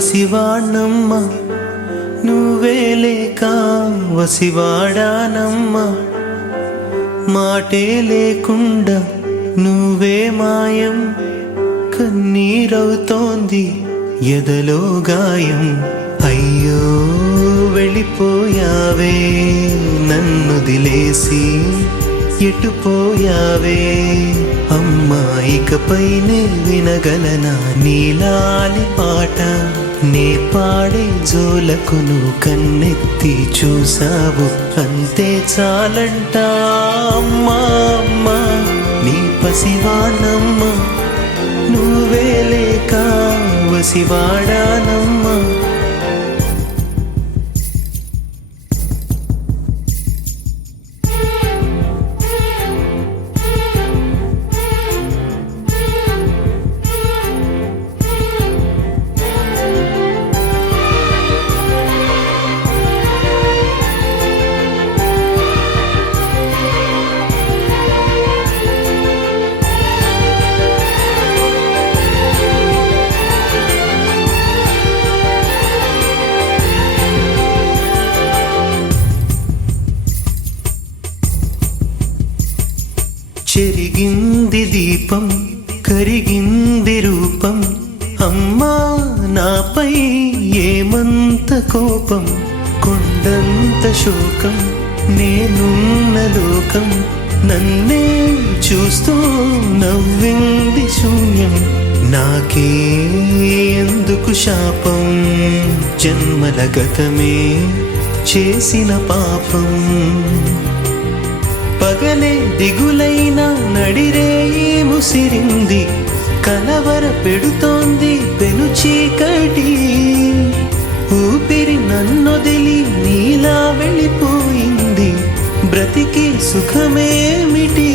పసివాణ్ణమ్మ నువ్వే లేక వసివాడానమ్మ మాటే లేకుండా నువ్వే మాయం కన్నీరవుతోంది ఎదలో గాయం అయ్యో వెళ్ళిపోయావే నన్ను దిలేసి ఎటుపోయావే అమ్మా ఇకపైనే వినగలనా నీలాలి పాట నే పాడే జోలకు నువ్వు కన్నెత్తి చూసావు అంతే చాలంట అమ్మా అమ్మా నీ పసివాణమ్మ నువ్వే లేక వసివాడానమ్మా చెరిగింది దీపం కరిగింది రూపం అమ్మా నాపై ఏమంత కోపం కొండంత శోకం నేనున్న లోకం నన్నే చూస్తూ నవ్వింది శూన్యం నాకే ఎందుకు శాపం జన్మల గతమే చేసిన పాపం పగలే దిగులైన నడిరేయి ముసిరింది కలవర పెడుతోంది పెను చీకటి ఊపిరి నన్నొదిలి నీలా వెళ్ళిపోయింది బ్రతికి సుఖమేమిటి